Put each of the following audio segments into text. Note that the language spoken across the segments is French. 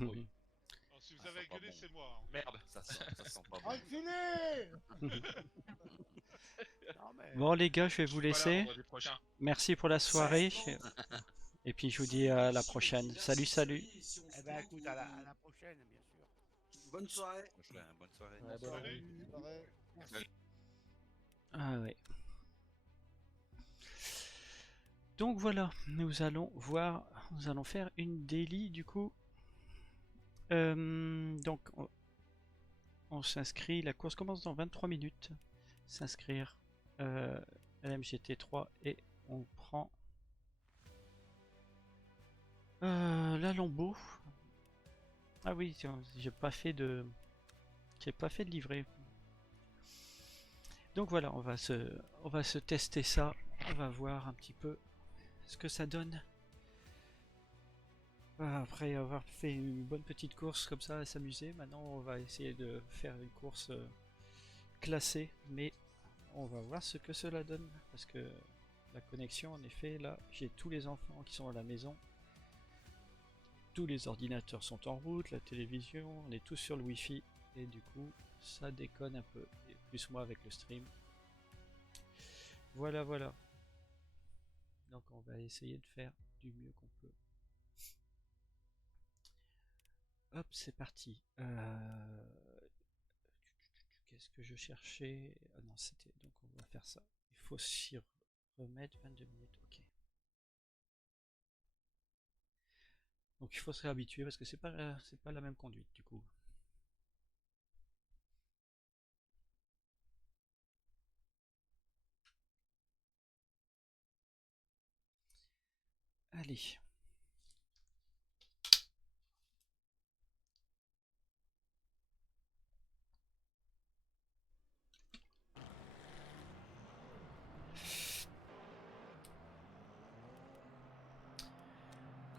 Oui. Alors, si vous Ça avez sent pas gueulé, bon. c'est moi. Hein. Merde, ça sent pas bon. Enculé. Non Bon mais... les gars, je vais Je vous suis pas là laisser. vendredi prochain. Merci pour la soirée. Et puis je vous dis à la prochaine. Salut, salut. Eh ben écoute, à la prochaine, bien sûr. Bonne soirée. Bonne soirée. Ouais, bonne Salut. Merci. Ah ouais. Donc voilà, nous allons faire une daily du coup. Donc on s'inscrit, la course commence dans 23 minutes. S'inscrire LMGT3 et on prend la Lambeau. Ah oui, tiens, j'ai pas fait de livret. Donc voilà, on va se tester ça. On va voir un petit peu ce que ça donne. Après avoir fait une bonne petite course comme ça à s'amuser, maintenant on va essayer de faire une course classée, mais on va voir ce que cela donne parce que la connexion, en effet, là j'ai tous les enfants qui sont à la maison, tous les ordinateurs sont en route, la télévision, on est tous sur le wifi et du coup ça déconne un peu, et plus moi avec le stream. Voilà, voilà. Donc on va essayer de faire du mieux qu'on peut. Hop, c'est parti. Qu'est-ce que je cherchais? Ah non, c'était... Donc on va faire ça. Il faut s'y remettre 22 minutes. Ok. Donc il faut se réhabituer parce que c'est pas la même conduite du coup. Allez.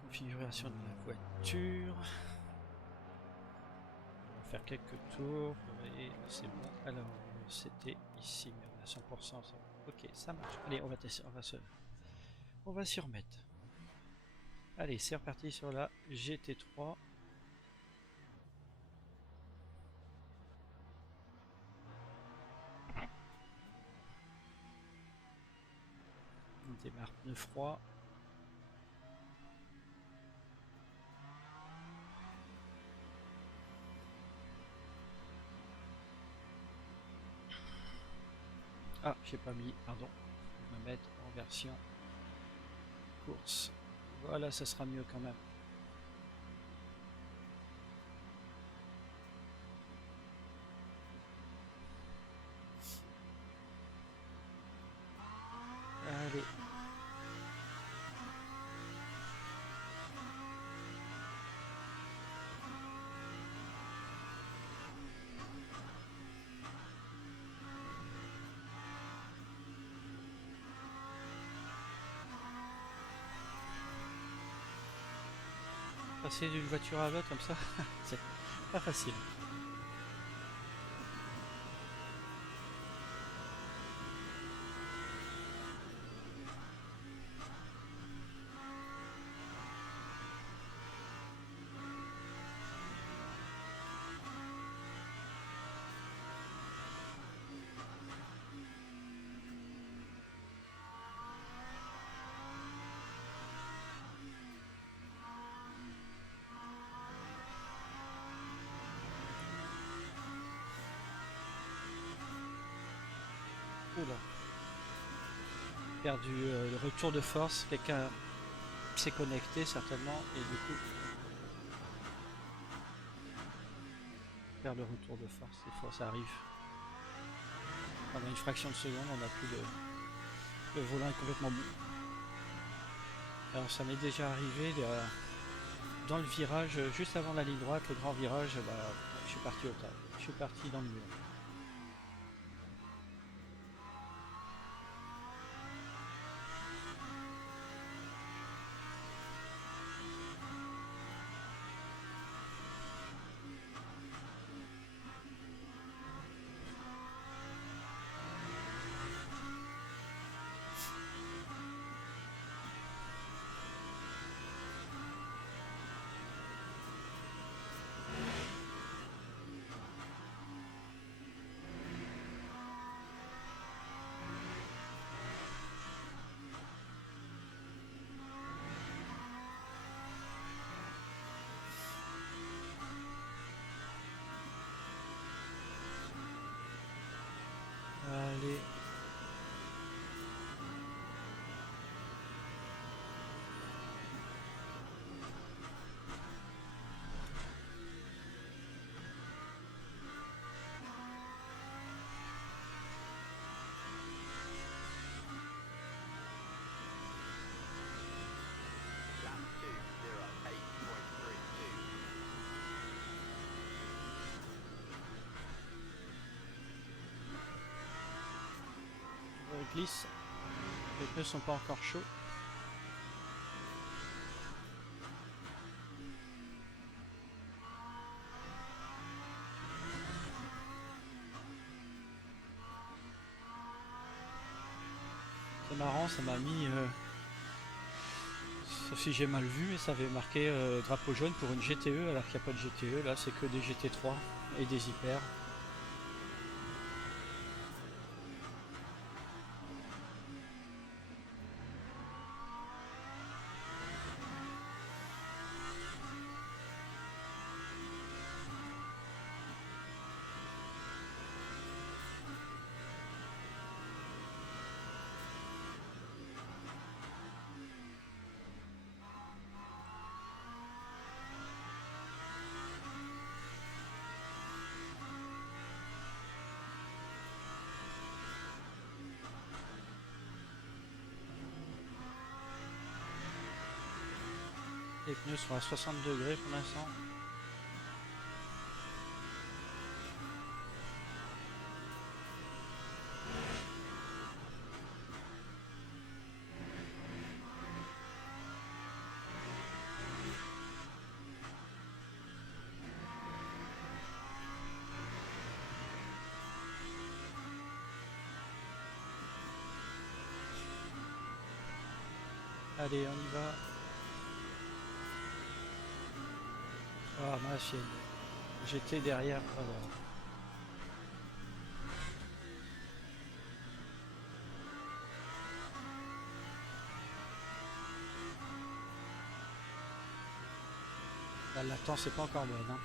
Configuration de la voiture. On va faire quelques tours et c'est bon. Alors c'était ici, mais on est à 100%. Ça... Ok, ça marche. Allez, on va tester, on va s'y remettre. Allez, c'est reparti sur la GT3. On démarre pneu froid. Ah, j'ai pas mis, pardon. Je vais me mettre en version course. Voilà, ça sera mieux quand même. Allez. Passer d'une voiture à l'autre comme ça, c'est pas facile. Oula. Perdu le retour de force, quelqu'un s'est connecté certainement et du coup perd le retour de force. Des fois ça arrive. Pendant une fraction de seconde, on a plus de... Le volant est complètement mou. Alors ça m'est déjà arrivé dans le virage, juste avant la ligne droite, le grand virage, bah, je suis parti au tas. Je suis parti dans le mur. glisse. Les pneus sont pas encore chauds. C'est marrant, ça m'a mis... sauf si j'ai mal vu, mais ça avait marqué drapeau jaune pour une GTE alors qu'il n'y a pas de GTE. Là, c'est que des GT3 et des hyper. Les pneus sont à 60 degrés pour l'instant. Allez, on y va. Ah mince, j'étais derrière. Alors. La latence c'est pas encore bonne. Hein.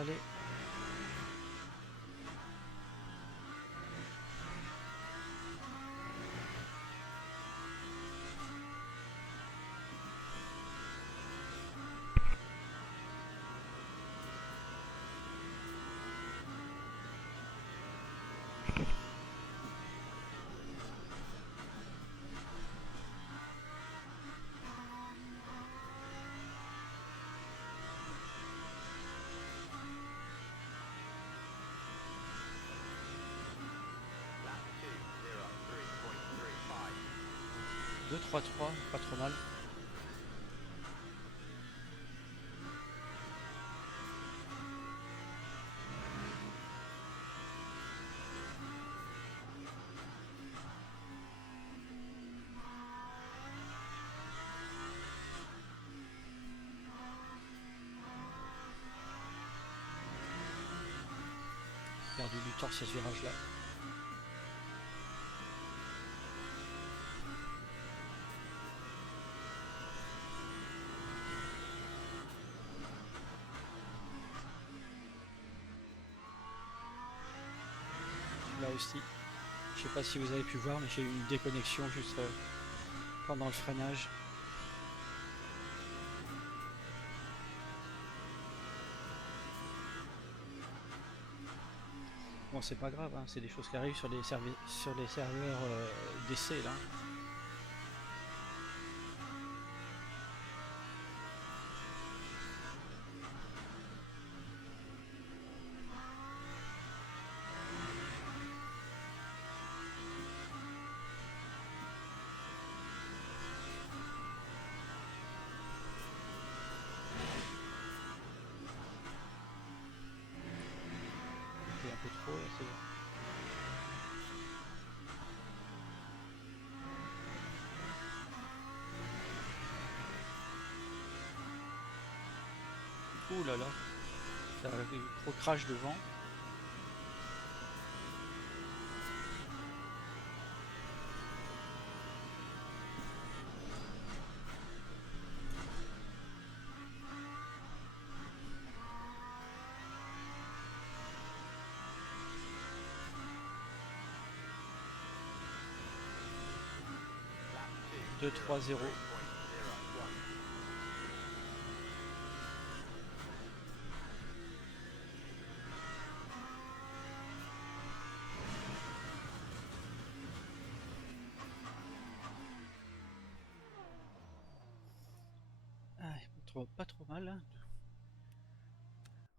Allez. Deux, 3-3, pas trop mal. Perdu du temps sur ce virage là. Là aussi. Je sais pas si vous avez pu voir mais j'ai eu une déconnexion juste pendant le freinage. Bon, c'est pas grave, hein, c'est des choses qui arrivent sur les serveurs d'essai là. Un peu trop là, c'est bon. Ouh là là, ça a eu trop crash devant. Deux, 3, 0. Ah, pas trop mal. Hein.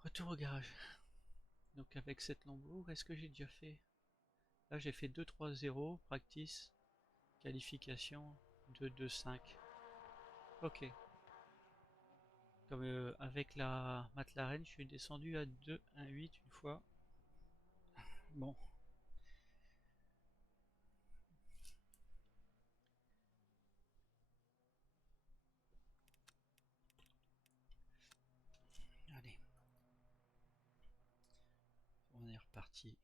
Retour au garage. Donc avec cette Lambo, est-ce que j'ai déjà fait? Là j'ai fait 2-3-0, practice, qualification, 2-2-5. Ok. Comme avec la McLaren, je suis descendu à 2-1-8 une fois. Bon. Allez. On est reparti.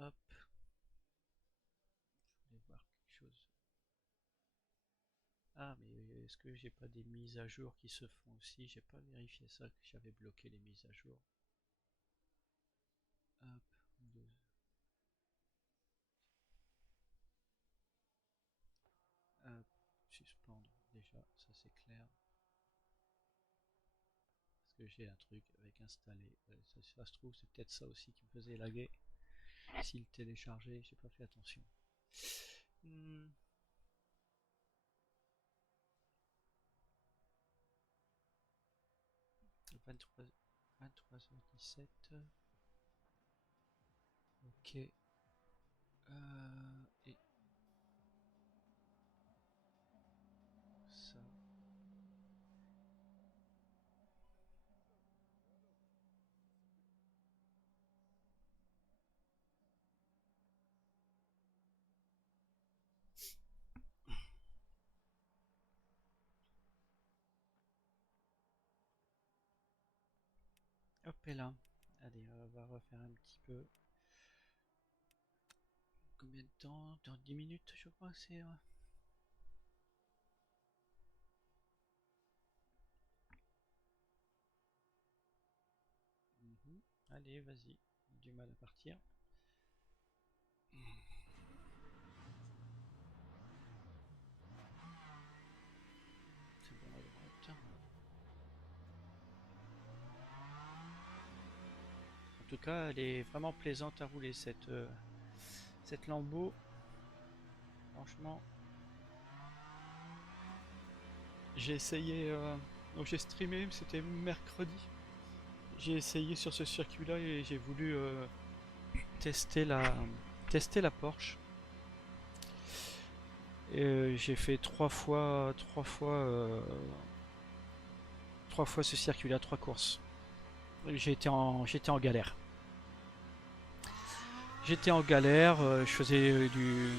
Hop. Je voulais voir quelque chose. Ah, mais est-ce que j'ai pas des mises à jour qui se font aussi? J'ai pas vérifié ça, que j'avais bloqué les mises à jour. Hop, 2. Hop, suspendre, déjà, ça c'est clair. Parce que j'ai un truc avec installer. Ça se trouve, c'est peut-être ça aussi qui me faisait laguer. S'il téléchargeait, j'ai pas fait attention. 23h17. Ok. Et ça. Hop et là. Allez, on va refaire un petit peu. Combien de temps? Dans 10 minutes, je crois, c'est. Allez, vas-y. Du mal à partir. C'est bon à droite. En tout cas, elle est vraiment plaisante à rouler cette Lambo. Franchement, j'ai essayé. Donc j'ai streamé, c'était mercredi. J'ai essayé sur ce circuit-là et j'ai voulu tester la Porsche. J'ai fait trois fois ce circuit-là, 3 courses. J'étais en galère. Je faisais du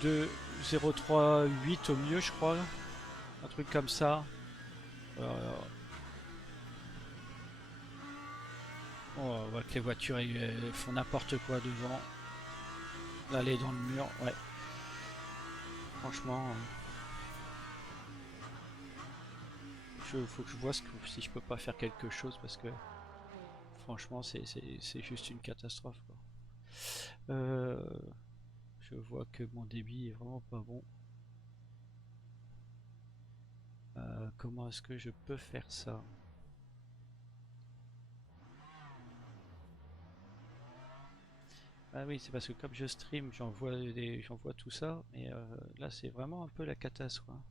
2-0-3-8 au mieux, je crois. Un truc comme ça. On voit que les voitures font n'importe quoi devant. Là, elle est dans le mur, ouais. Franchement, faut que je vois si je peux pas faire quelque chose parce que franchement, c'est juste une catastrophe, quoi. Je vois que mon débit est vraiment pas bon. Comment est-ce que je peux faire ça? Ah oui, c'est parce que comme je stream, j'envoie tout ça, mais là c'est vraiment un peu la catastrophe, quoi.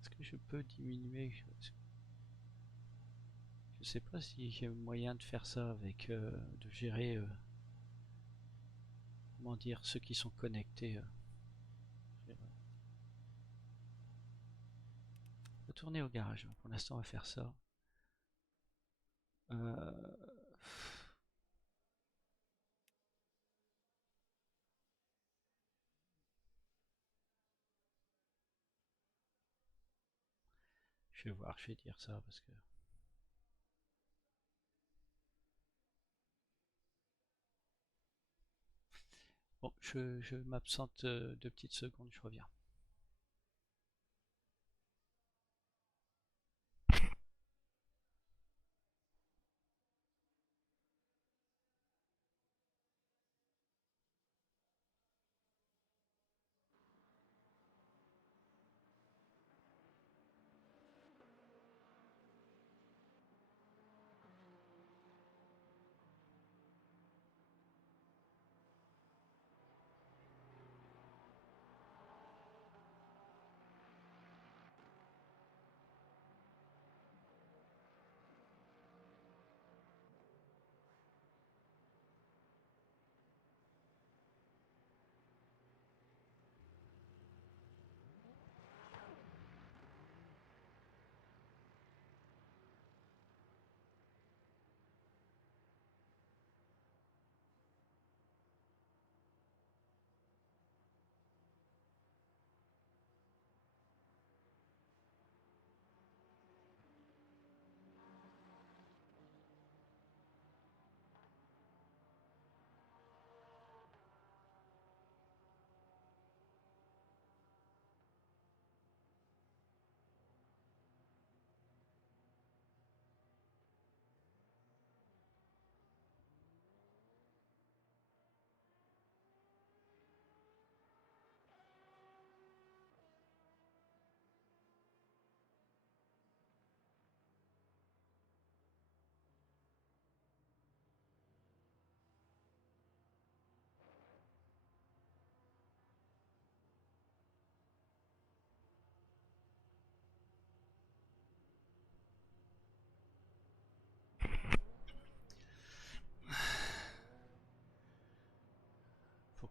Est-ce que je peux diminuer? Je sais pas si j'ai moyen de faire ça avec de gérer comment dire ceux qui sont connectés. Retourner au garage. Pour l'instant, on va faire ça. Euh, Je vais voir, je vais dire ça parce que. Bon, je m'absente 2 petites secondes, je reviens.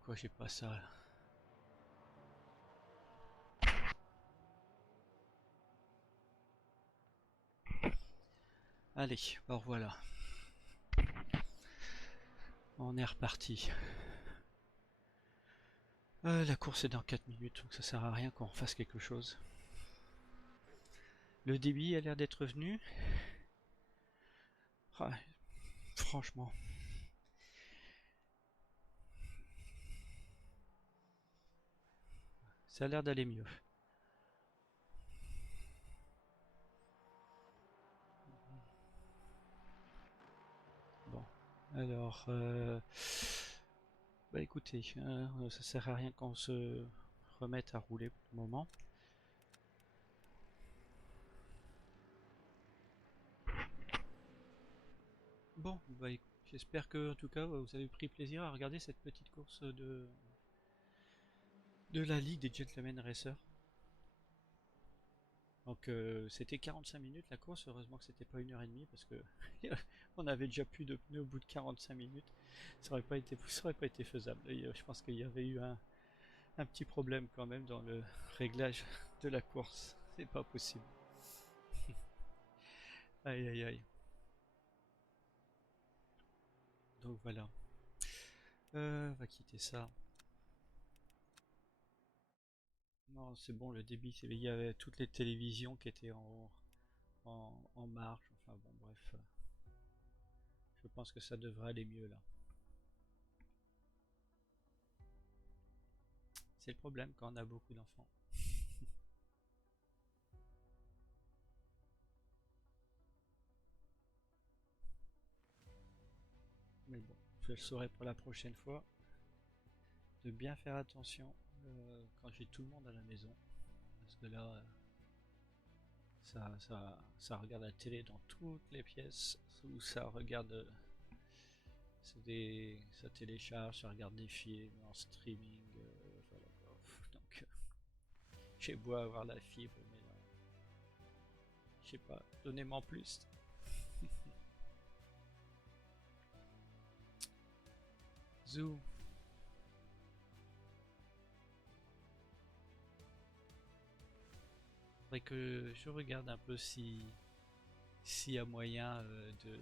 Pourquoi j'ai pas ça? Allez, bon voilà. On est reparti. La course est dans 4 minutes, donc ça sert à rien qu'on refasse quelque chose. Le débit a l'air d'être revenu. Ah, franchement. Ça a l'air d'aller mieux. Bon, alors, bah écoutez, ça sert à rien qu'on se remette à rouler pour le moment. Bon, bah j'espère que en tout cas vous avez pris plaisir à regarder cette petite course de la Ligue des Gentlemen Racers. Donc c'était 45 minutes la course, heureusement que c'était pas 1 h 30 parce que on avait déjà plus de pneus au bout de 45 minutes. Ça aurait pas été faisable. Et, je pense qu'il y avait eu un petit problème quand même dans le réglage de la course. C'est pas possible. Aïe aïe aïe. Donc voilà. On va quitter ça. Non, c'est bon, le débit, il y avait toutes les télévisions qui étaient en marche. Enfin bon, bref. Je pense que ça devrait aller mieux là. C'est le problème quand on a beaucoup d'enfants. Mais bon, je le saurai pour la prochaine fois. De bien faire attention quand j'ai tout le monde à la maison. Parce que là, Ça regarde la télé dans toutes les pièces, ou ça regarde, ça télécharge, ça regarde des films en streaming, voilà quoi. Donc j'ai beau avoir la fibre, mais là, je sais pas, donnez-moi en plus. Zou. Faudrait que je regarde un peu s'il y a moyen de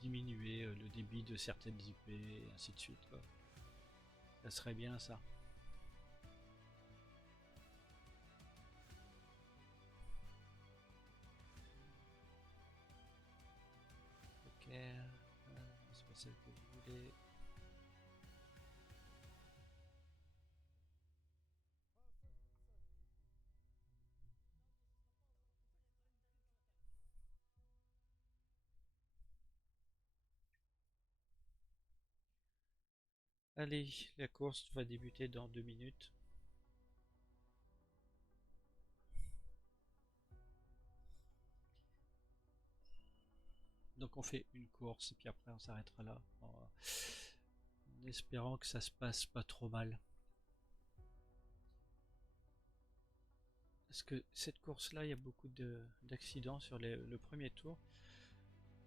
diminuer le débit de certaines IP et ainsi de suite, quoi. Ça serait bien ça. Ok, c'est pas celle que je voulais. Allez, la course va débuter dans 2 minutes. Donc on fait une course et puis après on s'arrêtera là, en espérant que ça se passe pas trop mal. Parce que cette course là, il y a beaucoup d'accidents sur le premier tour.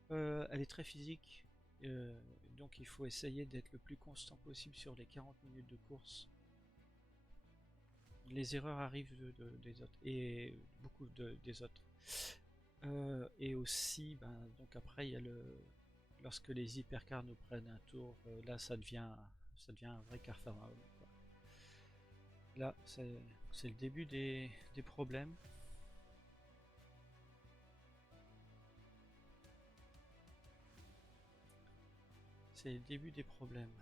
Elle est très physique, donc il faut essayer d'être le plus constant possible sur les 40 minutes de course. Les erreurs arrivent des autres, et beaucoup des autres. Et aussi, ben, donc après, il y a lorsque les hypercars nous prennent un tour, là ça devient un vrai car pharaon, quoi. Là, c'est le début des problèmes. C'est le début des problèmes.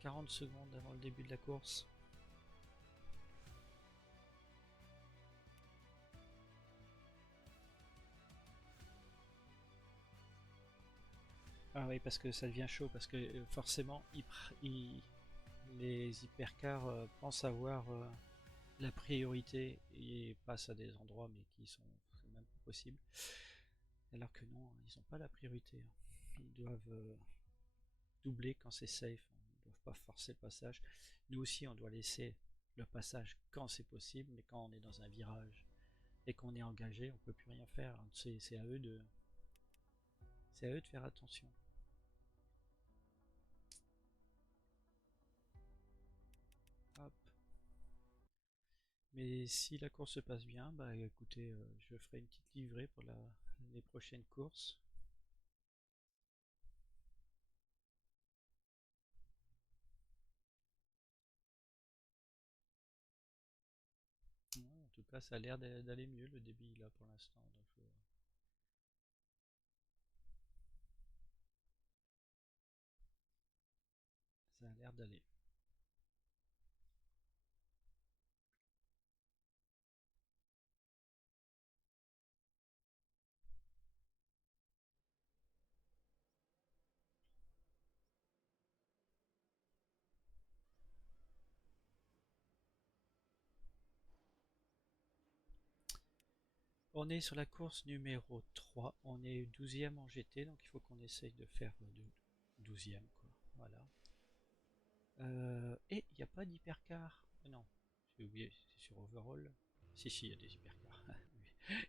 40 secondes avant le début de la course. Ah oui, parce que ça devient chaud, parce que forcément, les hypercars pensent avoir la priorité et passent à des endroits mais qui sont même pas possibles. Alors que non, ils n'ont pas la priorité, hein. Ils doivent doubler quand c'est safe, ils ne doivent pas forcer le passage. Nous aussi, on doit laisser le passage quand c'est possible, mais quand on est dans un virage et qu'on est engagé, on ne peut plus rien faire. C'est à eux de faire attention. Hop. Mais si la course se passe bien, bah écoutez, je ferai une petite livrée pour les prochaines courses. En tout cas, ça a l'air d'aller mieux le débit là pour l'instant. Ça a l'air d'aller. On est sur la course numéro 3, on est 12e en GT, donc il faut qu'on essaye de faire 12e, quoi. Voilà. Et il n'y a pas d'hypercar. Non, j'ai oublié, c'est sur Overall. Si, il y a des hypercars.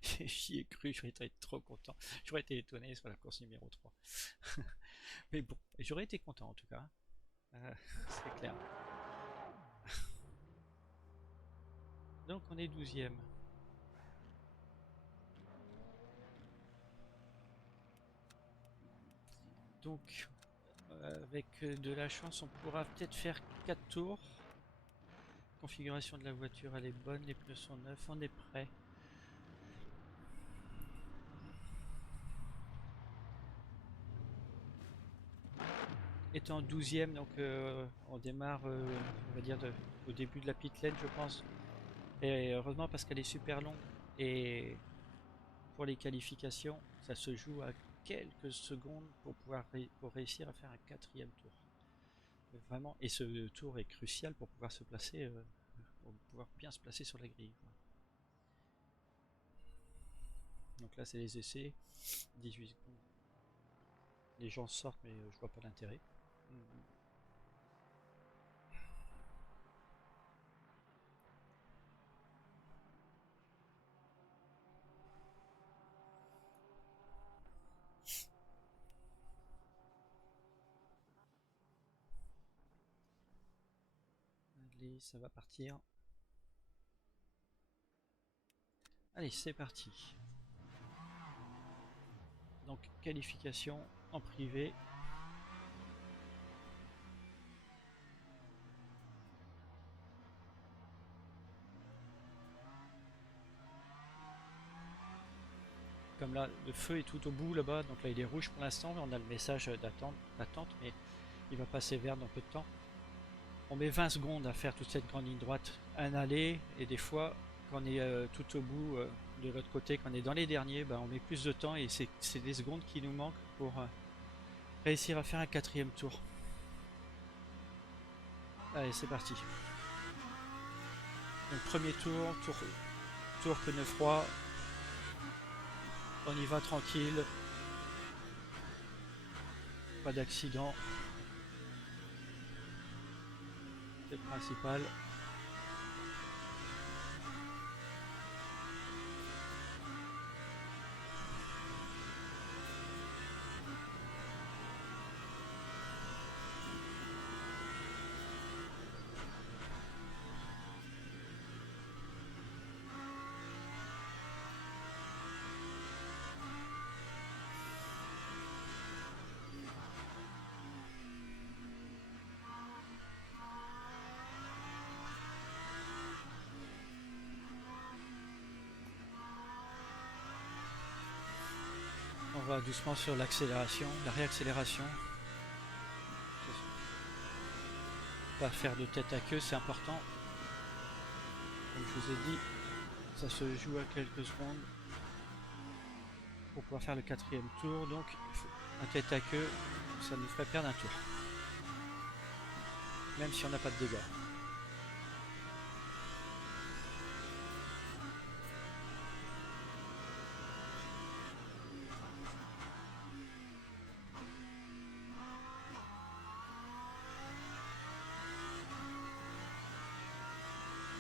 J'y ai cru, j'aurais été trop content. J'aurais été étonné sur la course numéro 3. Mais bon, j'aurais été content en tout cas. C'est clair. Donc on est 12e. Donc avec de la chance, on pourra peut-être faire 4 tours. Configuration de la voiture, elle est bonne, les pneus sont neufs, on est prêt. Étant 12e, donc on démarre, on va dire, au début de la pit lane, je pense. Et heureusement parce qu'elle est super longue. Et pour les qualifications, ça se joue à quelques secondes pour pouvoir pour réussir à faire un quatrième tour. Vraiment, et ce tour est crucial pour pouvoir se placer, pour pouvoir bien se placer sur la grille, quoi. Donc là c'est les essais, 18 secondes. Les gens sortent mais je vois pas l'intérêt. Allez, ça va partir. Allez, c'est parti. Donc qualification en privé. Comme là, le feu est tout au bout là-bas, donc là il est rouge pour l'instant, on a le message d'attente, mais il va passer vert dans peu de temps. On met 20 secondes à faire toute cette grande ligne droite, un aller, et des fois, quand on est tout au bout de l'autre côté, quand on est dans les derniers, on met plus de temps et c'est des secondes qui nous manquent pour réussir à faire un quatrième tour. Allez, c'est parti. Donc premier tour pneu froid. On y va tranquille. Pas d'accident. C'est le principal. On va doucement sur l'accélération, la réaccélération. Pas faire de tête à queue, c'est important. Comme je vous ai dit, ça se joue à quelques secondes pour pouvoir faire le quatrième tour. Donc un tête à queue, ça nous ferait perdre un tour. Même si on n'a pas de dégâts.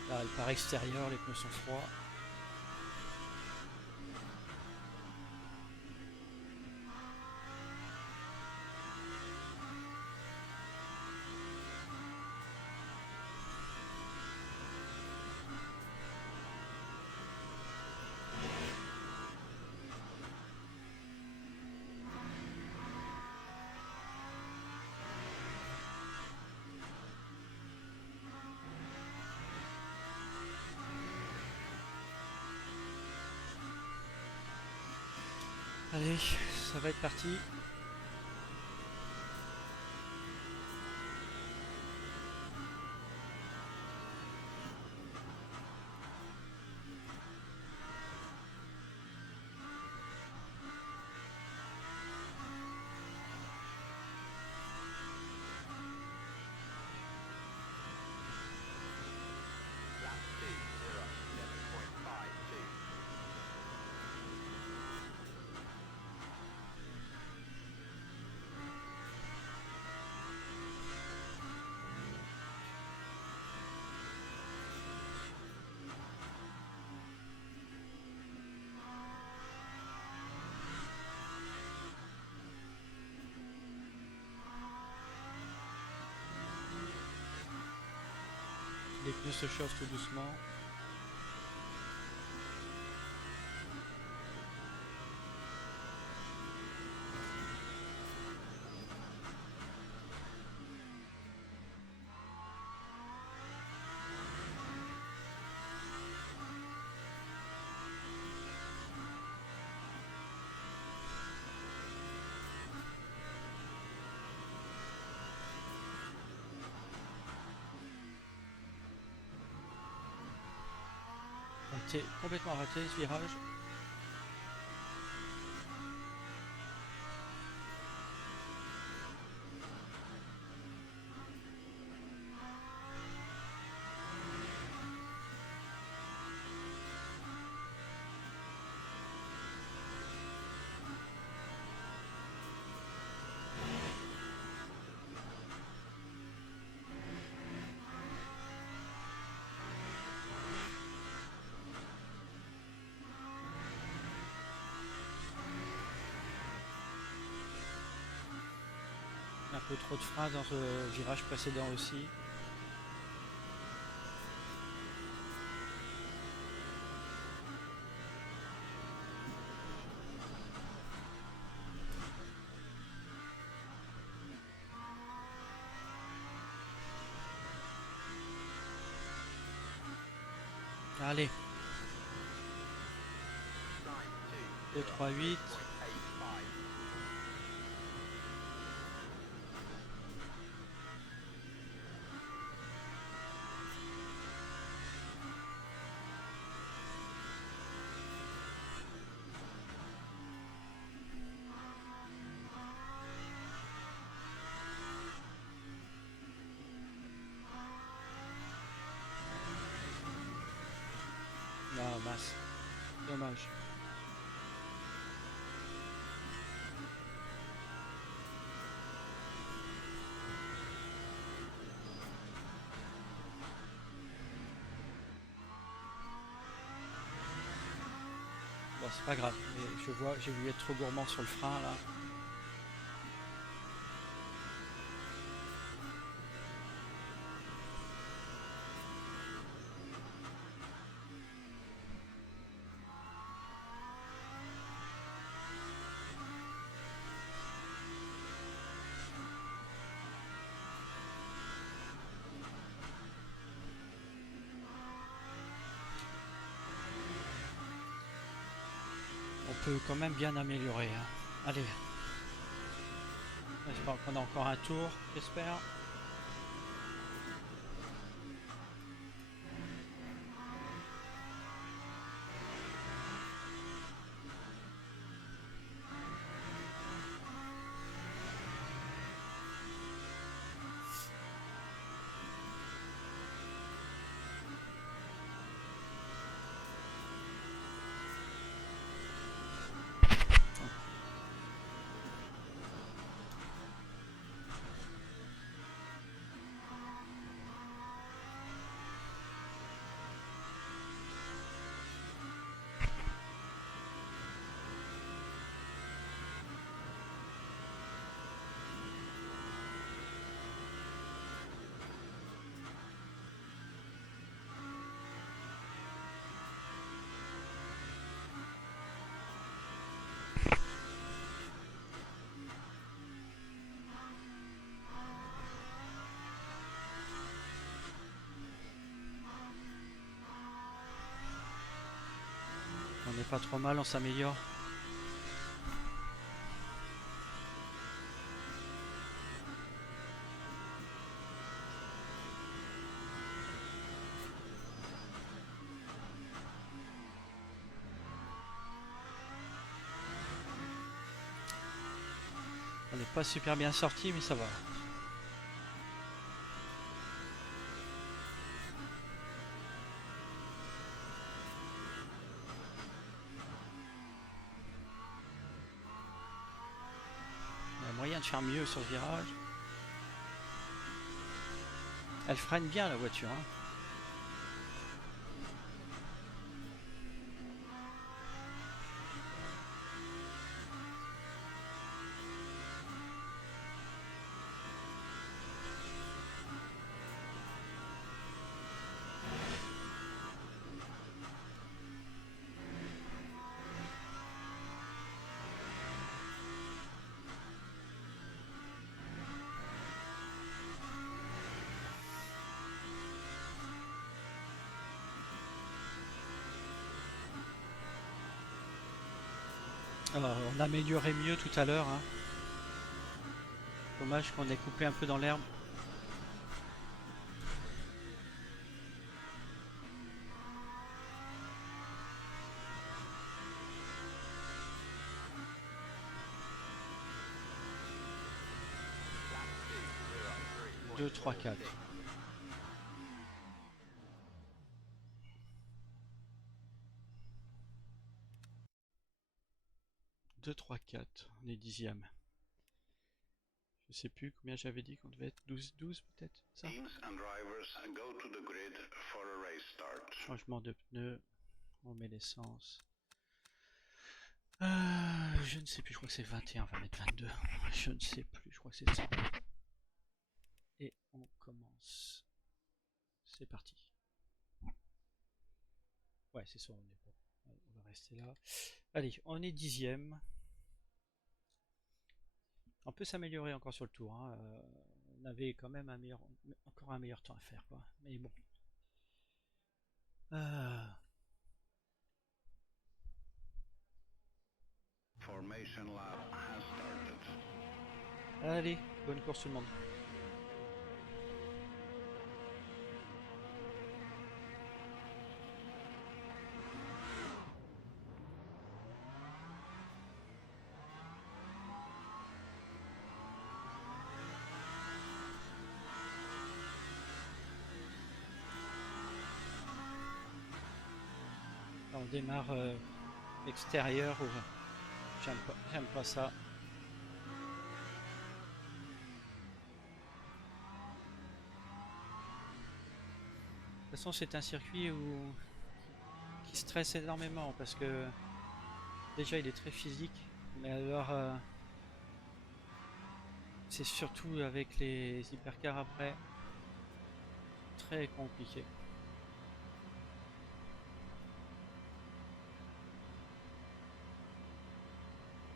Là, par extérieur, les pneus sont froids. Allez, ça va être parti. Les pneus se chauffent tout doucement. Complètement raté ce virage. peu trop de frein dans le virage précédent aussi. Allez. 2, 3, 8. Ah mince. Dommage. Bon, c'est pas grave. Mais je vois, j'ai voulu être trop gourmand sur le frein là. On peut quand même bien améliorer. Hein. Allez. J'espère qu'on a encore un tour, j'espère. On n'est pas trop mal, on s'améliore. On n'est pas super bien sorti, mais ça va. Il y a moyen de faire mieux sur ce virage. Elle freine bien la voiture. Hein. Alors, on améliorait mieux tout à l'heure. Hein. Dommage qu'on ait coupé un peu dans l'herbe. Deux, trois, quatre. 2, 3, 4. On est 10e. Je sais plus combien j'avais dit qu'on devait être 12, 12 peut-être. Ça. Changement de pneus. On met l'essence. Je ne sais plus, je crois que c'est 21, on va mettre 22. Je ne sais plus, je crois que c'est ça. Et on commence. C'est parti. Ouais, c'est ça, on est bon. On va rester là. Allez, on est 10e. On peut s'améliorer encore sur le tour. Hein. On avait quand même encore un meilleur temps à faire, quoi. Mais bon. Formation lab has started. Allez, bonne course tout le monde. Là, on démarre extérieur. J'aime pas ça. De toute façon, c'est un circuit qui stresse énormément parce que déjà il est très physique, mais alors c'est surtout avec les hypercars après très compliqué.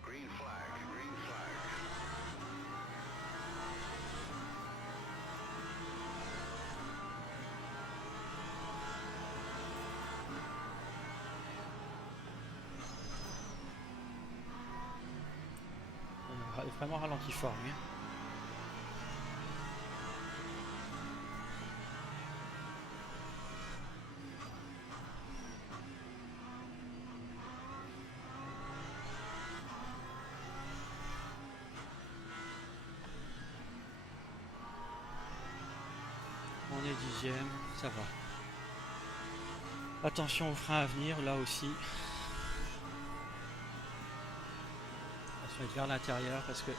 Green flag, green flag. Il est vraiment ralenti fort lui. On est 10e, ça va. Attention au frein à venir, là aussi. Attention à être vers l'intérieur parce que...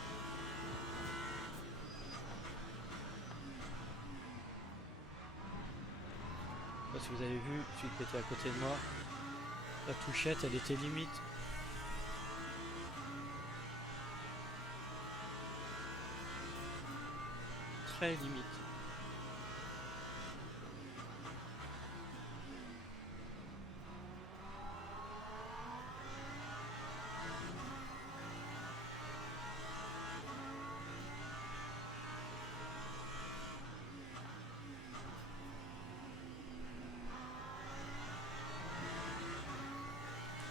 Je sais pas si vous avez vu, celui qui était à côté de moi, la touchette, elle était limite. Très limite.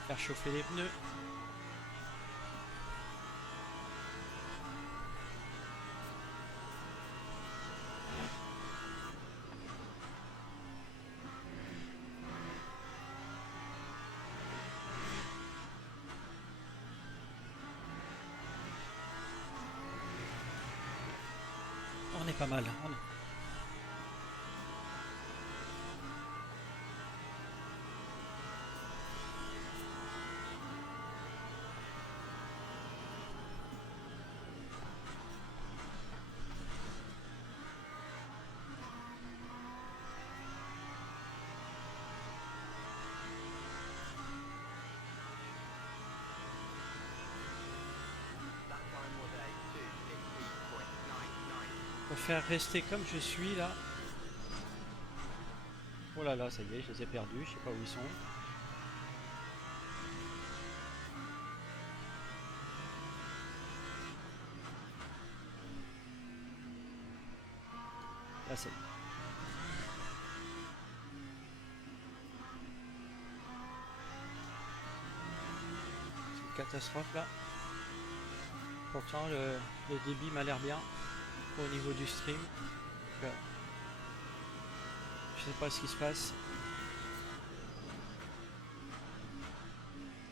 Faire chauffer les pneus. On est pas mal. Je préfère rester comme je suis là. Oh là là, ça y est, je les ai perdus, je sais pas où ils sont. Là c'est... C'est une catastrophe là. Pourtant le débit m'a l'air bien au niveau du stream. Donc, je sais pas ce qui se passe.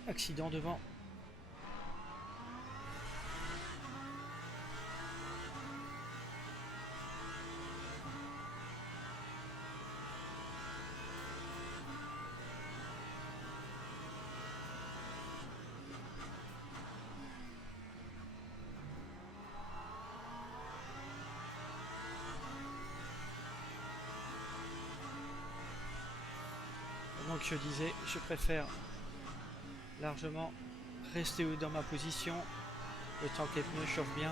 Accident devant. Donc je disais, je préfère largement rester dans ma position le temps que les pneus chauffent bien.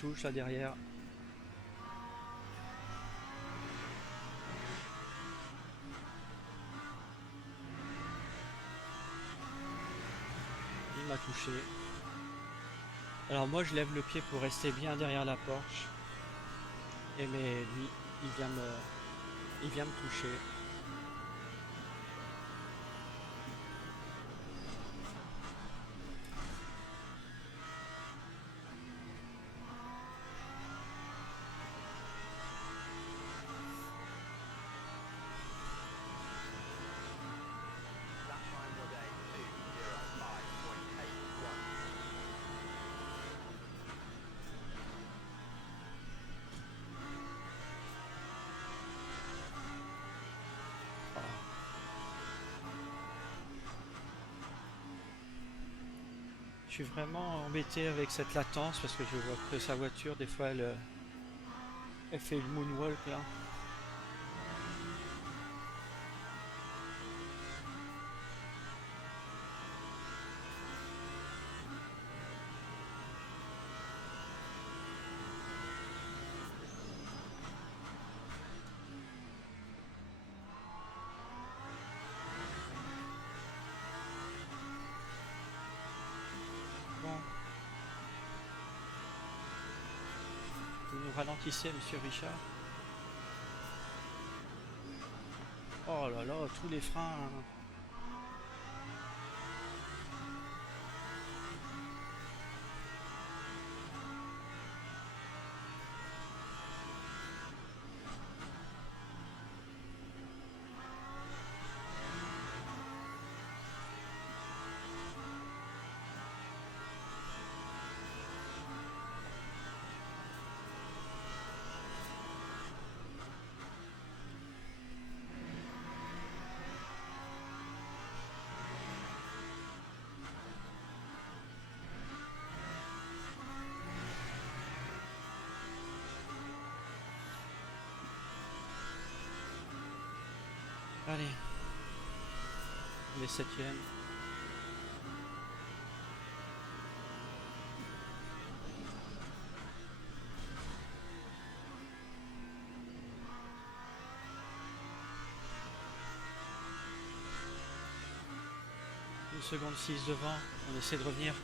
touche là derrière. Il m'a touché. Alors moi je lève le pied pour rester bien derrière la Porsche. Et mais lui, il vient me toucher. Je suis vraiment embêté avec cette latence parce que je vois que sa voiture, des fois, elle fait le moonwalk là. Bon. Vous nous ralentissez, monsieur Richard? Oh là là, tous les freins, hein. Allez. Les septièmes. Une seconde 6 devant, on essaie de revenir.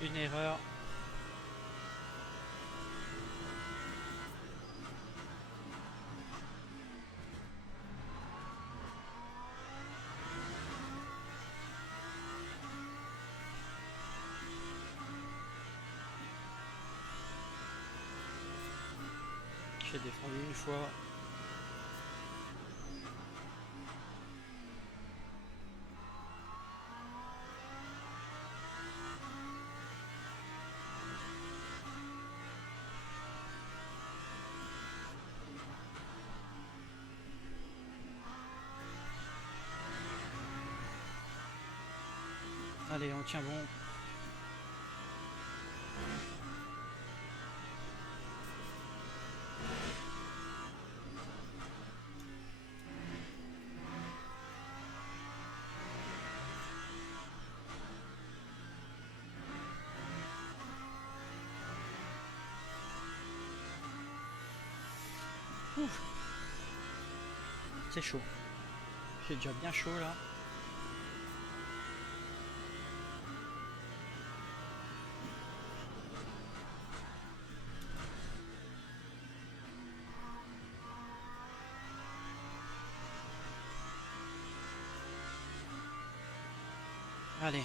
Une erreur. J'ai défendu une fois. Allez, on tient bon. Ouf. C'est chaud. C'est déjà bien chaud là. Allez.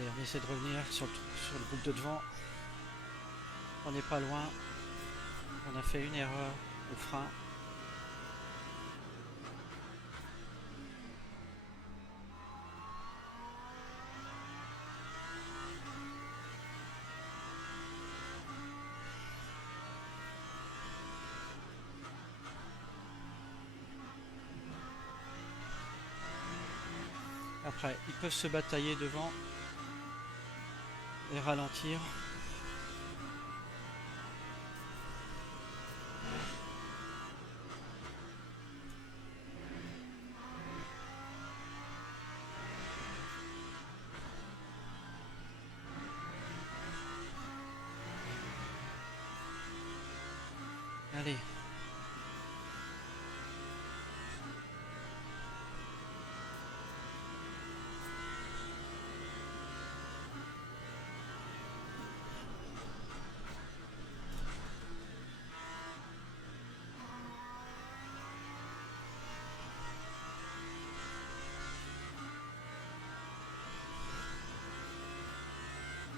Allez, on essaie de revenir sur le groupe de devant. On n'est pas loin. On a fait une erreur au frein. Après, ils peuvent se batailler devant et ralentir. Allez.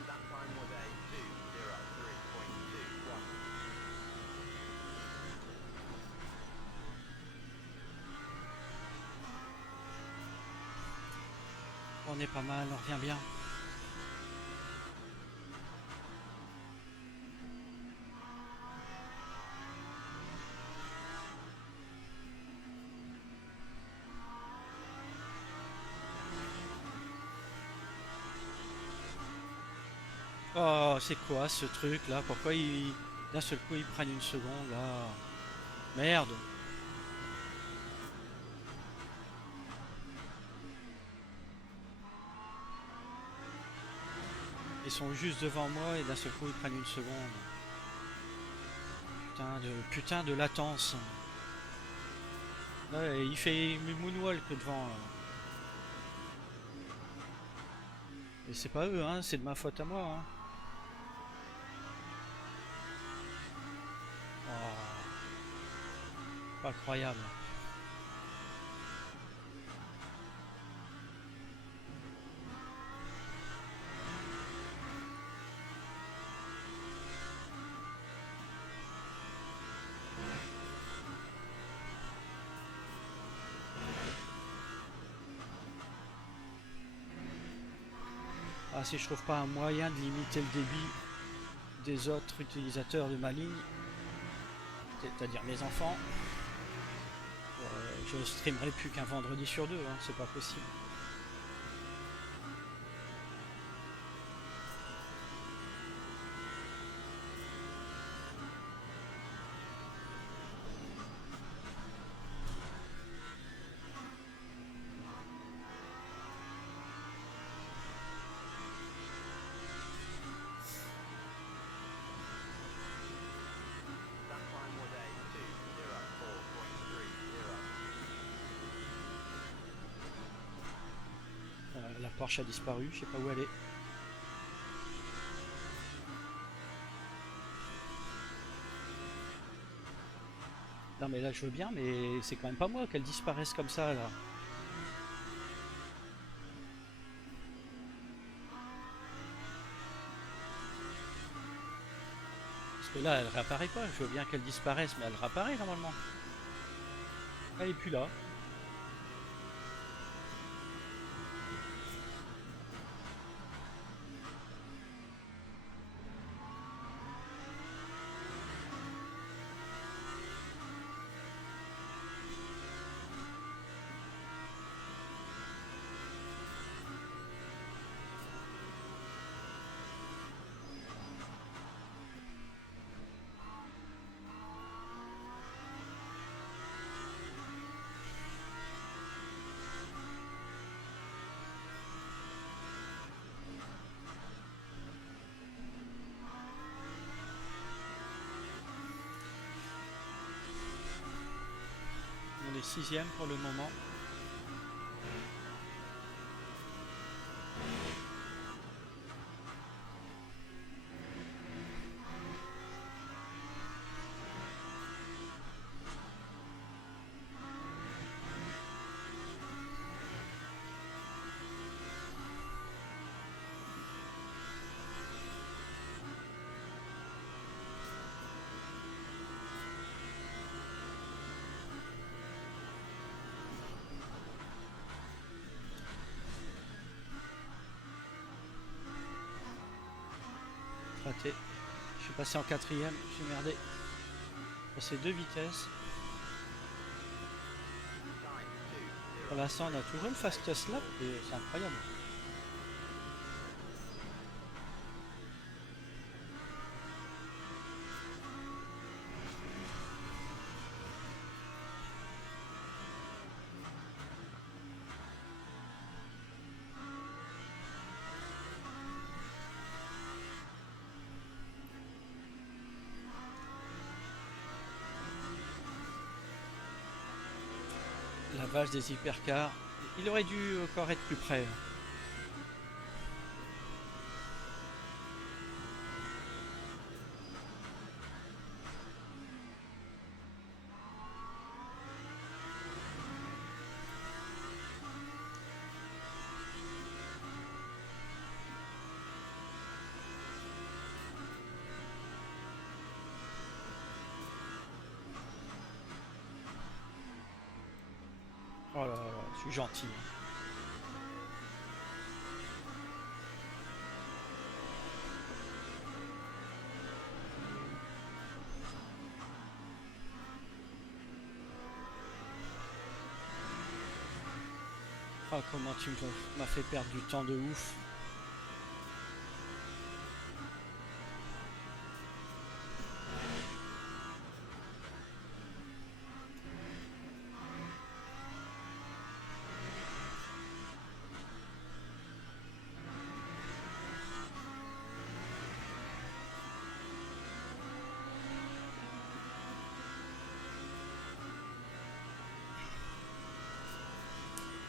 That time was a 2:03.21. On est pas mal, on revient bien. Oh, c'est quoi ce truc là? Pourquoi d'un seul coup ils prennent une seconde là? Merde! Ils sont juste devant moi et d'un seul coup ils prennent une seconde. Putain de latence. Ouais, il fait une moonwalk devant. Et c'est pas eux, hein, c'est de ma faute à moi. Hein. Oh, pas croyable. Ah, si je trouve pas un moyen de limiter le débit des autres utilisateurs de ma ligne, c'est-à-dire mes enfants, je streamerai plus qu'un vendredi sur deux, hein, c'est pas possible. That time was a 2:04.30. La Porsche a disparu, je sais pas où elle est. Non mais là je veux bien, mais c'est quand même pas moi qu'elle disparaisse comme ça là. Parce que là elle réapparaît pas, je veux bien qu'elle disparaisse, mais elle réapparaît normalement. Elle est plus là. On est sixième pour le moment. raté. Je suis passé en quatrième, j'ai merdé. C'est 2 vitesses. Pour l'instant, on a toujours une fastest lap et c'est incroyable. La vache des hypercars. Il aurait dû encore être plus près. Oh là là, je suis gentil. Oh, comment tu m'as fait perdre du temps de ouf.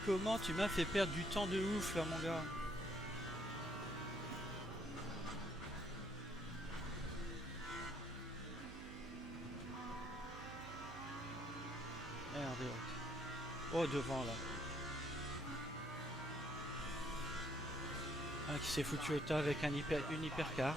Comment tu m'as fait perdre du temps de ouf là mon gars. Merde. Oh devant là. Un qui s'est foutu au tas avec une hypercar.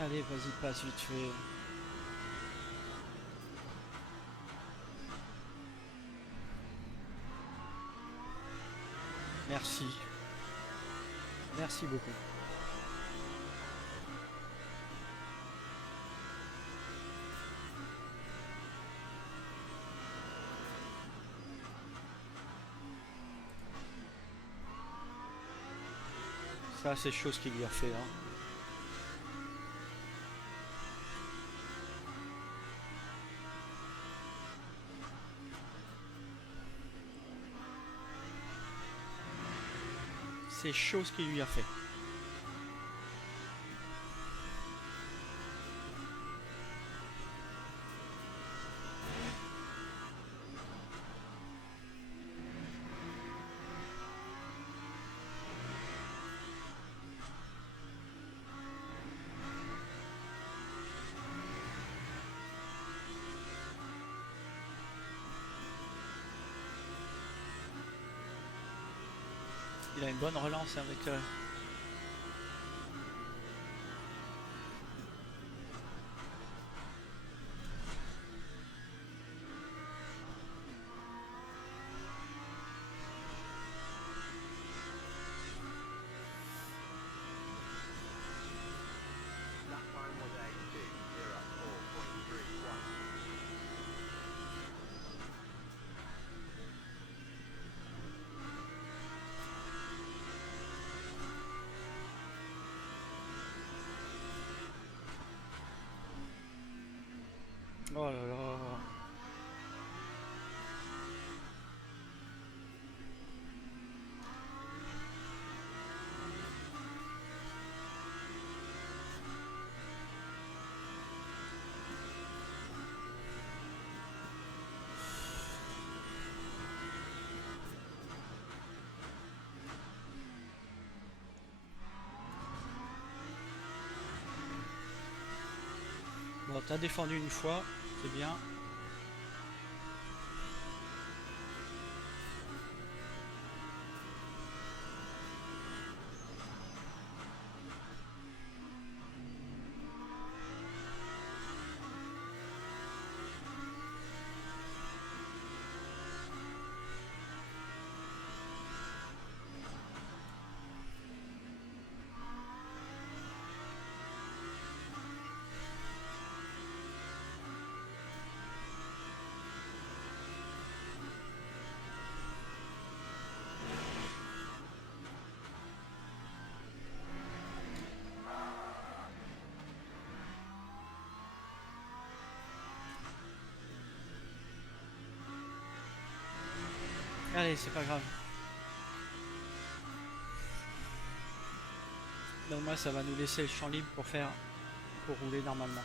Allez, vas-y, passe vite fait. Merci. Merci beaucoup. Ça, c'est chose qu'il lui a fait, hein. C'est chose qu'il lui a fait. Il a une bonne relance avec That time was a 2:04.31. Oh là là. t'as défendu une fois, c'est bien. Allez, c'est pas grave. Donc moi ça va nous laisser le champ libre pour rouler normalement.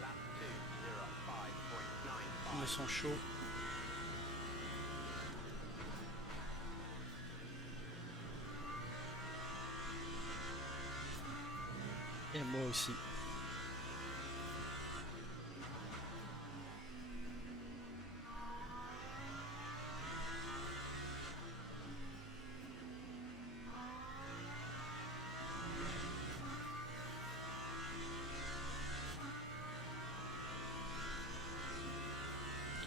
Lap 2, 05.95. Ils me sont chauds. Et moi aussi.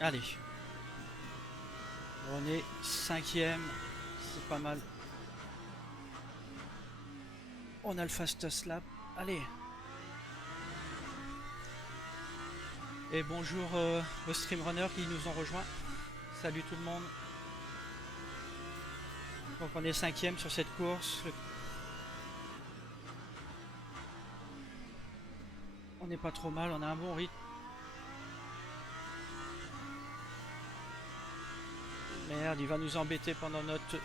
Allez. On est 5ème. C'est pas mal. On a le fastest lap. Allez. Et bonjour aux streamrunners qui nous ont rejoints. Salut tout le monde. Donc on est 5ème sur cette course. On n'est pas trop mal, on a un bon rythme. Merde, il va nous embêter pendant notre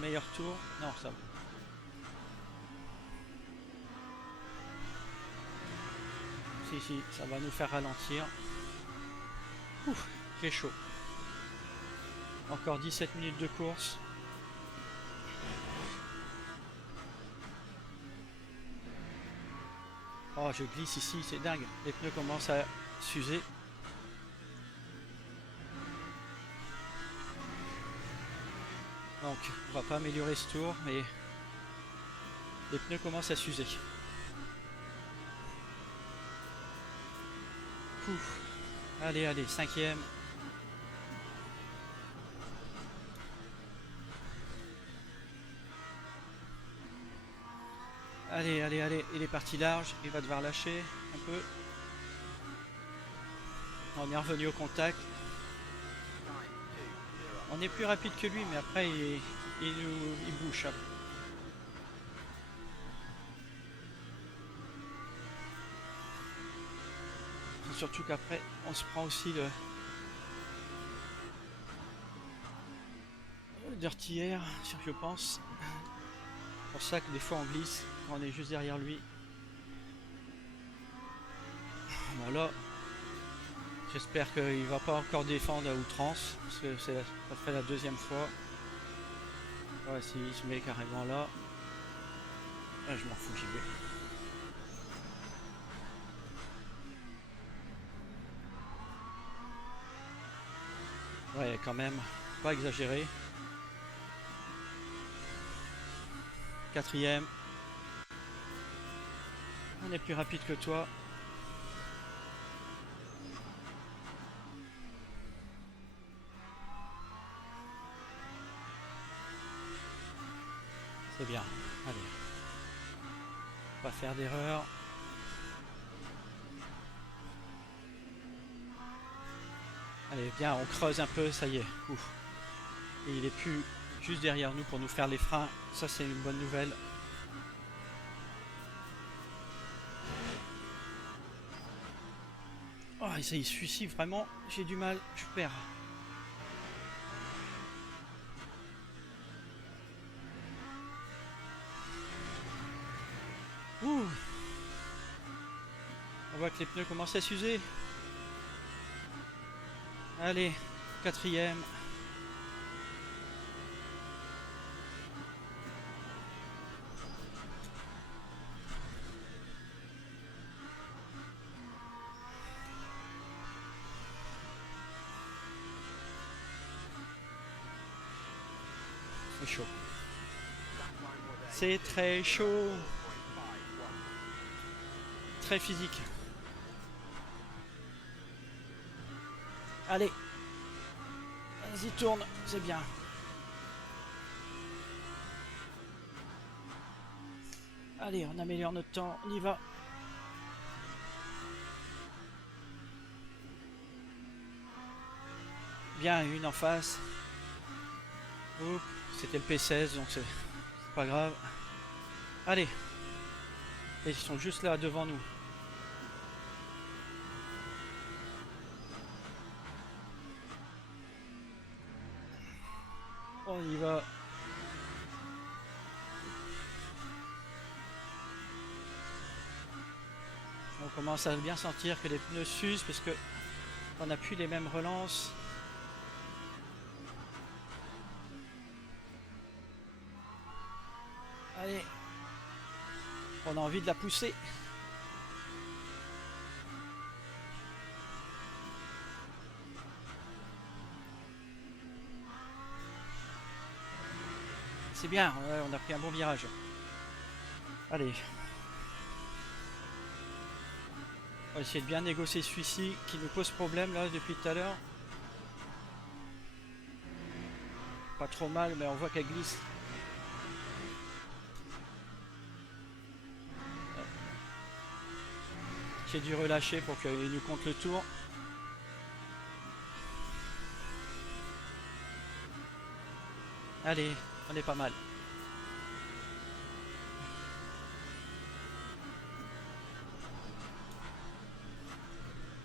meilleur tour. Non, ça va. Si, ça va nous faire ralentir. Ouf, j'ai chaud. Encore 17 minutes de course. Oh, je glisse ici, c'est dingue. Les pneus commencent à s'user. Donc, on va pas améliorer ce tour, mais les pneus commencent à s'user. Ouf. Allez, 5ème. Allez, il est parti large, il va devoir lâcher un peu. On est revenu au contact. On est plus rapide que lui, mais après il bouge. Surtout qu'après on se prend aussi le dirty air, je pense. C'est pour ça que des fois on glisse quand on est juste derrière lui. Voilà. J'espère qu'il va pas encore défendre à outrance, parce que ça fait la deuxième fois. Ouais, s'il se met carrément là, je m'en fous, j'y vais. Ouais, quand même, pas exagéré. 4ème. On est plus rapide que toi. C'est bien. Allez. Pas faire d'erreur. Allez, bien, on creuse un peu, ça y est. Ouf. Et il est plus juste derrière nous pour nous faire les freins. Ça, c'est une bonne nouvelle. Oh, ça y suicide vraiment. J'ai du mal. Je perds. On voit que les pneus commencent à s'user. Allez, quatrième. C'est chaud. C'est très chaud. Très physique. Allez. Vas-y, tourne. C'est bien. Allez, on améliore notre temps. On y va. Bien, une en face. Oups, c'était le P16, donc c'est pas grave. Allez. Et ils sont juste là devant nous. On y va. On commence à bien sentir que les pneus s'usent parce que on n'a plus les mêmes relances. Allez. On a envie de la pousser. C'est bien, ouais, on a pris un bon virage. Allez. On va essayer de bien négocier celui-ci qui nous pose problème là depuis tout à l'heure. Pas trop mal, mais on voit qu'elle glisse. J'ai dû relâcher pour qu'il nous compte le tour. Allez, on est pas mal.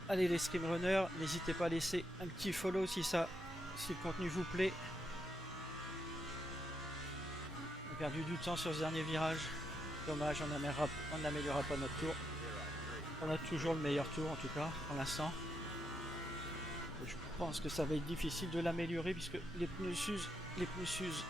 Allez les scrim runners, n'hésitez pas à laisser un petit follow si le contenu vous plaît. On a perdu du temps sur ce dernier virage. Dommage, on n'améliorera pas notre tour. On a toujours le meilleur tour en tout cas pour l'instant. Je pense que ça va être difficile de l'améliorer puisque les pneus s'usent. Les pneus s'usent.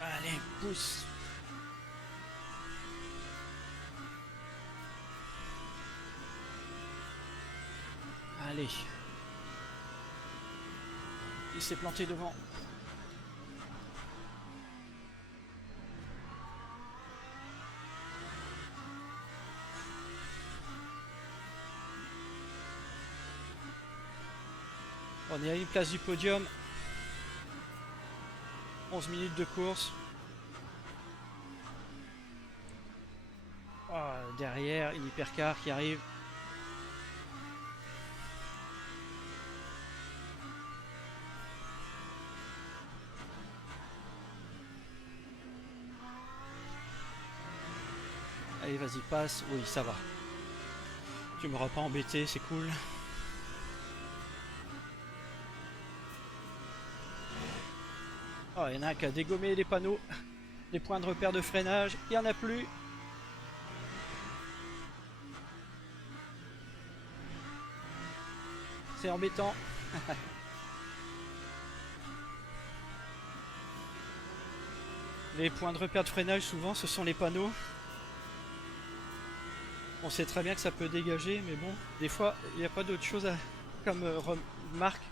Allez, pousse. Allez. Il s'est planté devant. On est à une place du podium. 11 minutes de course. Oh, derrière, une hypercar qui arrive. Allez, vas-y, passe. Oui, ça va. Tu m'auras pas embêté, c'est cool. Oh, il y en a un qui a dégommé les panneaux. Les points de repère de freinage, il n'y en a plus. C'est embêtant. Les points de repère de freinage, souvent, ce sont les panneaux. On sait très bien que ça peut dégager, mais bon, des fois, il n'y a pas d'autre chose comme remarque.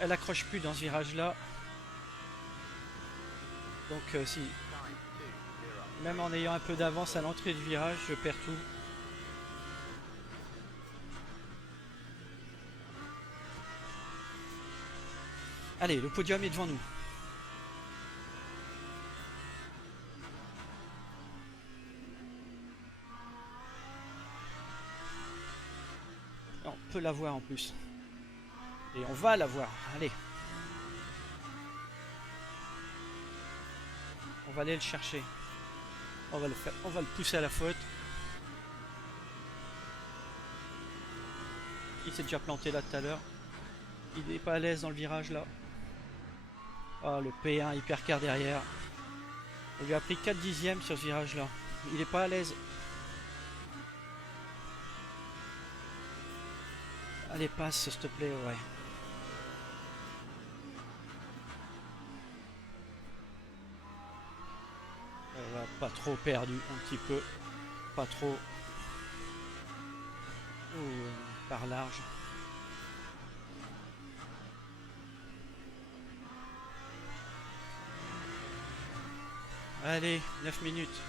Elle accroche plus dans ce virage-là. Donc si, même en ayant un peu d'avance à l'entrée du virage, je perds tout. Allez, le podium est devant nous. On peut l'avoir en plus. Et on va l'avoir. Allez. On va aller le chercher. On va le faire, on va le pousser à la faute. Il s'est déjà planté là tout à l'heure. Il n'est pas à l'aise dans le virage là. Ah, le P1 hypercar derrière. On lui a pris 4 dixièmes sur ce virage là. Il n'est pas à l'aise. Allez, passe s'il te plaît, ouais. Elle va pas trop perdu, un petit peu. Pas trop. Par large. Allez, 9 minutes.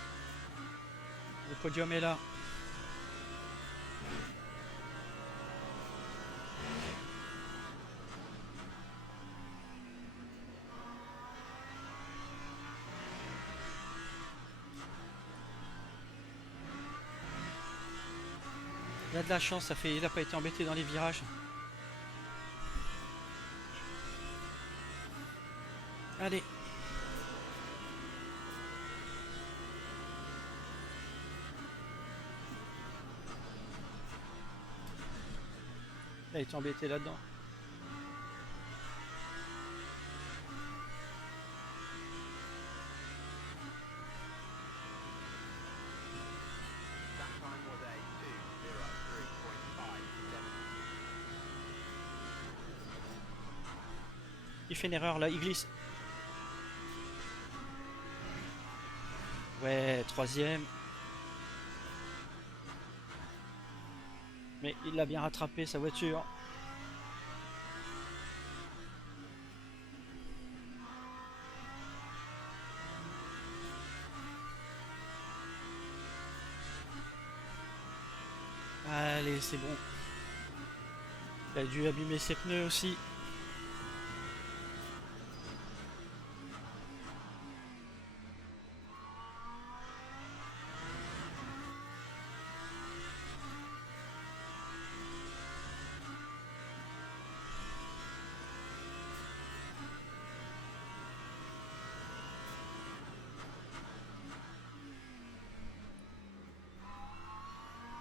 Le podium est là. Il a de la chance, ça fait, il n'a pas été embêté dans les virages. Allez. Il a été embêté là-dedans. That time was a 2:03.57. Il fait une erreur là, il glisse. Ouais, troisième. Mais il l'a bien rattrapé sa voiture. Allez, c'est bon. Il a dû abîmer ses pneus aussi.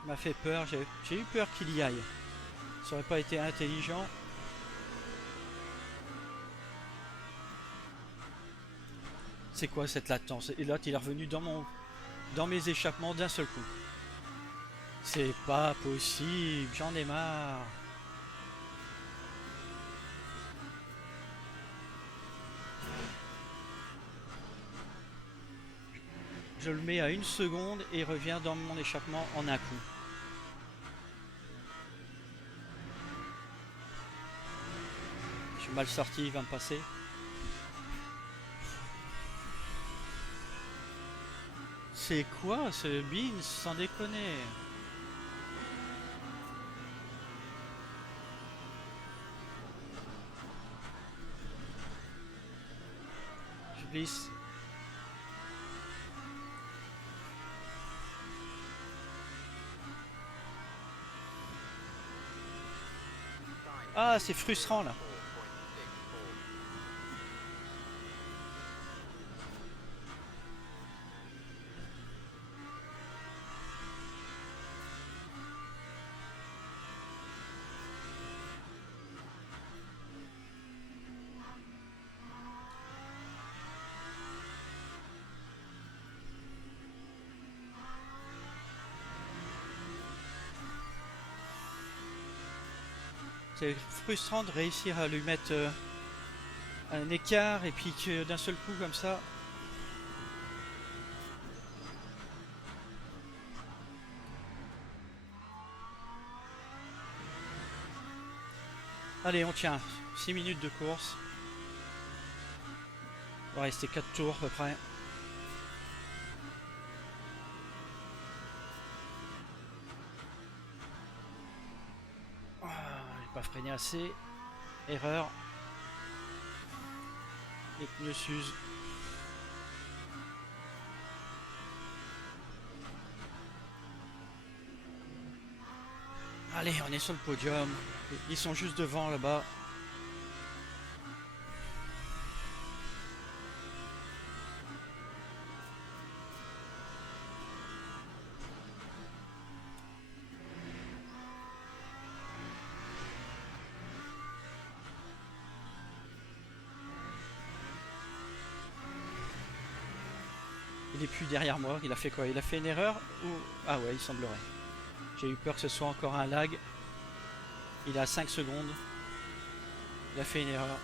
M'a fait peur, j'ai eu peur qu'il y aille. Ça aurait pas été intelligent. C'est quoi cette latence? Et l'autre il est revenu dans mes échappements d'un seul coup. C'est pas possible, j'en ai marre. Je le mets à 1 seconde et il revient dans mon échappement en un coup. Je suis mal sorti, il va me passer. C'est quoi ce Beans, sans déconner? Je glisse. Ah, c'est frustrant là. C'est frustrant de réussir à lui mettre un écart et puis que d'un seul coup comme ça. Allez, on tient. 6 minutes de course. Il va rester 4 tours à peu près. Pas freiné assez. Erreur. Les pneus s'usent. Allez, on est sur le podium. Ils sont juste devant là-bas. il est plus derrière moi. Il a fait quoi? Il a fait une erreur ou... Ah ouais, il semblerait. J'ai eu peur que ce soit encore un lag. Il est à 5 secondes. Il a fait une erreur.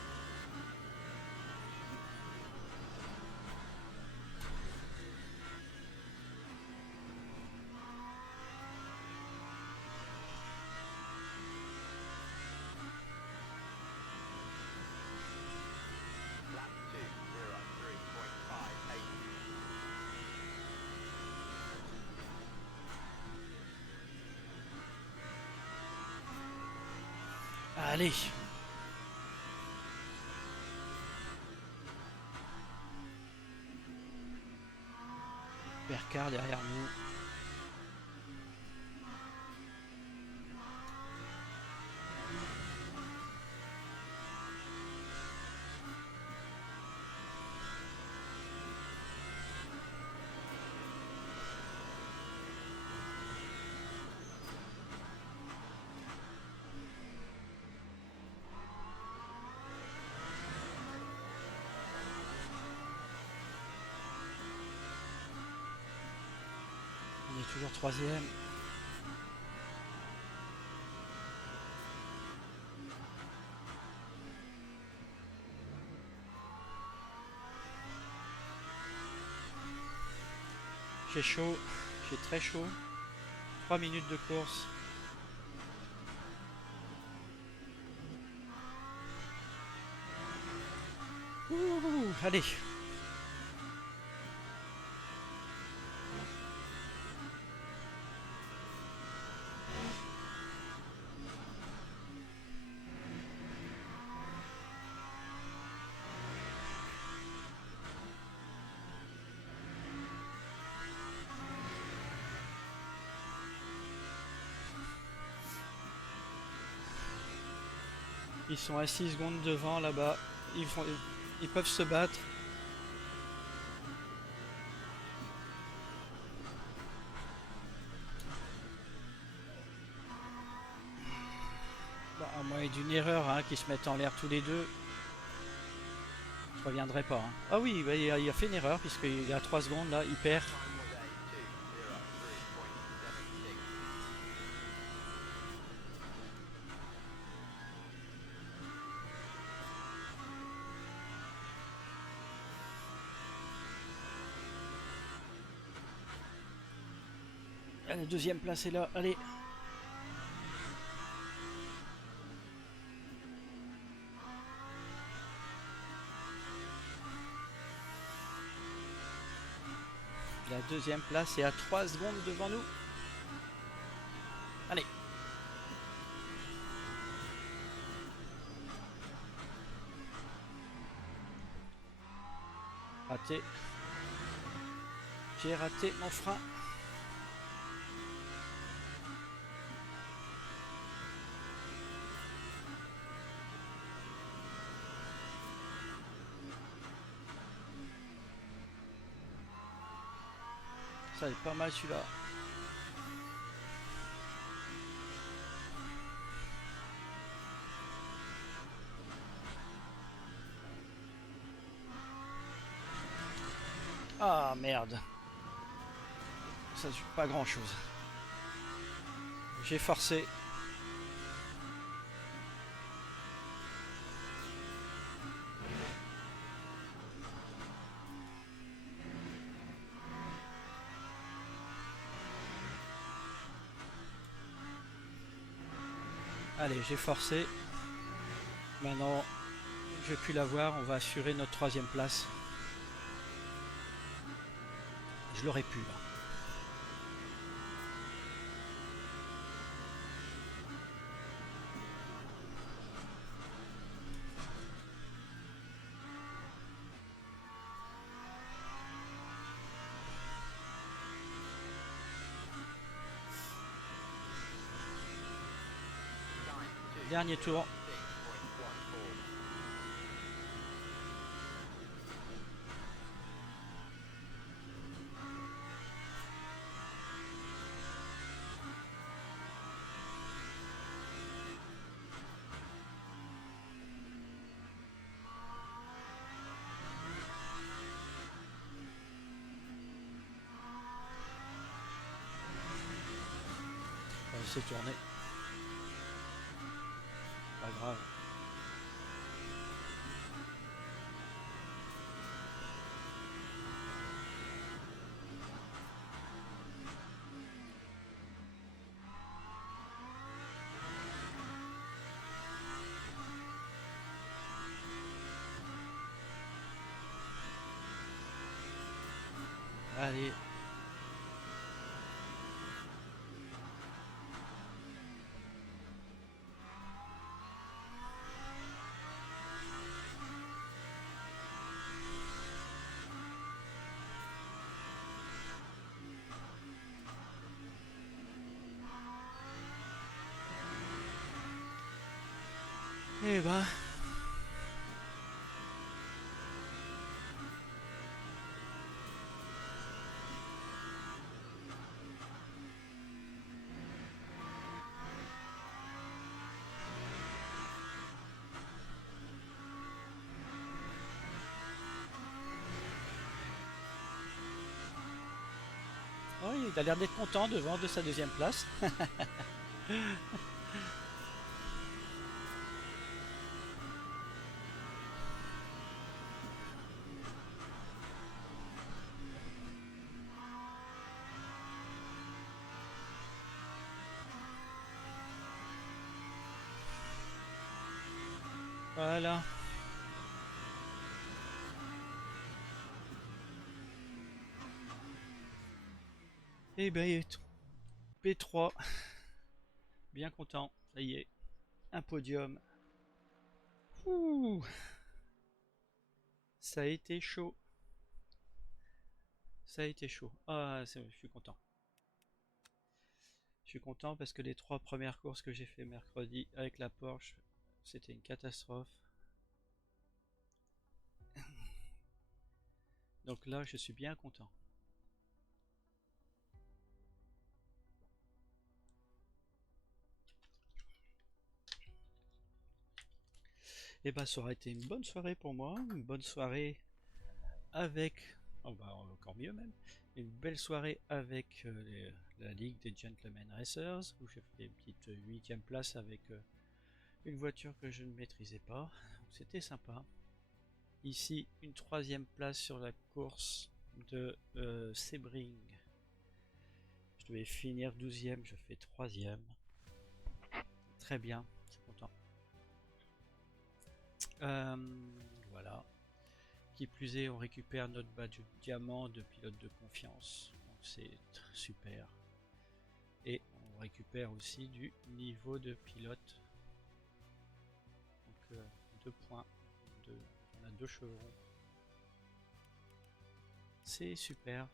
Lap 2:03.58. Allez. Percar derrière nous. On est toujours troisième. J'ai chaud, j'ai très chaud. 3 minutes de course. Ouh, allez. Ils sont à 6 secondes devant là-bas. Ils peuvent se battre. Bah, à moins d'une erreur, hein, qu'ils se mettent en l'air tous les deux. Je reviendrai pas. Hein. Ah oui, bah, il a fait une erreur puisqu'il est à 3 secondes là, il perd. Time was a 2:03.76. Ah, la deuxième place est là, allez. La deuxième place est à 3 secondes devant nous. Allez. Raté. J'ai raté mon frein. Ça est pas mal celui-là. Ah merde. Ça joue pas grand chose. J'ai forcé. Allez, j'ai forcé. Maintenant, je vais plus l'avoir. On va assurer notre troisième place. Je l'aurais pu là. Dernier tour. s'est tourné. Pas grave. Allez. Eh ben. Oh, il a l'air d'être content devant de sa deuxième place. Voilà. Eh ben, P3. Bien content. Ça y est. Un podium. Ouh. Ça a été chaud. Ça a été chaud. Ah, je suis content. Je suis content parce que les 3 premières courses que j'ai fait mercredi avec la Porsche, c'était une catastrophe. Donc là, je suis bien content. Et bah, ça aurait été une bonne soirée pour moi, une bonne soirée avec, oh bah encore mieux même, une belle soirée avec la Ligue des Gentlemen Racers où j'ai fait une petite 8ème place avec une voiture que je ne maîtrisais pas. C'était sympa. Ici, une 3ème place sur la course de Sebring. Je devais finir 12ème, je fais 3ème. Très bien, je suis content. Voilà. Qui plus est, on récupère notre badge diamant de pilote de confiance. Donc c'est super. Et on récupère aussi du niveau de pilote. Donc 2 points. On a 2 chevrons. C'est super.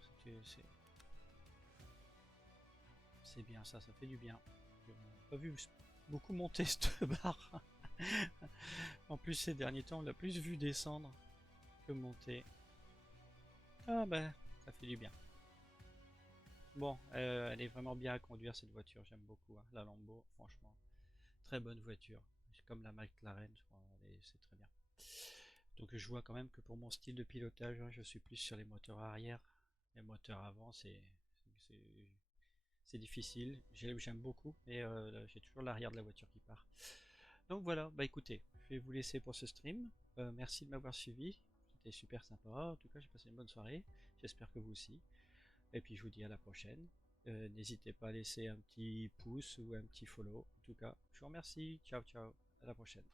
C'est bien ça, ça fait du bien. On n'a pas vu beaucoup monter cette barre. En plus ces derniers temps, on l'a plus vu descendre que monter. Ah ben, ça fait du bien. Bon, elle est vraiment bien à conduire cette voiture, j'aime beaucoup hein, la Lambo, franchement. Très bonne voiture, comme la McLaren, c'est très bien. Donc je vois quand même que pour mon style de pilotage, hein, je suis plus sur les moteurs arrière. Les moteurs avant, c'est difficile. J'aime beaucoup, mais j'ai toujours l'arrière de la voiture qui part. Donc voilà, bah écoutez, je vais vous laisser pour ce stream. Merci de m'avoir suivi, c'était super sympa. En tout cas, j'ai passé une bonne soirée. J'espère que vous aussi. Et puis je vous dis à la prochaine. N'hésitez pas à laisser un petit pouce ou un petit follow. En tout cas, je vous remercie. Ciao, ciao. À la prochaine.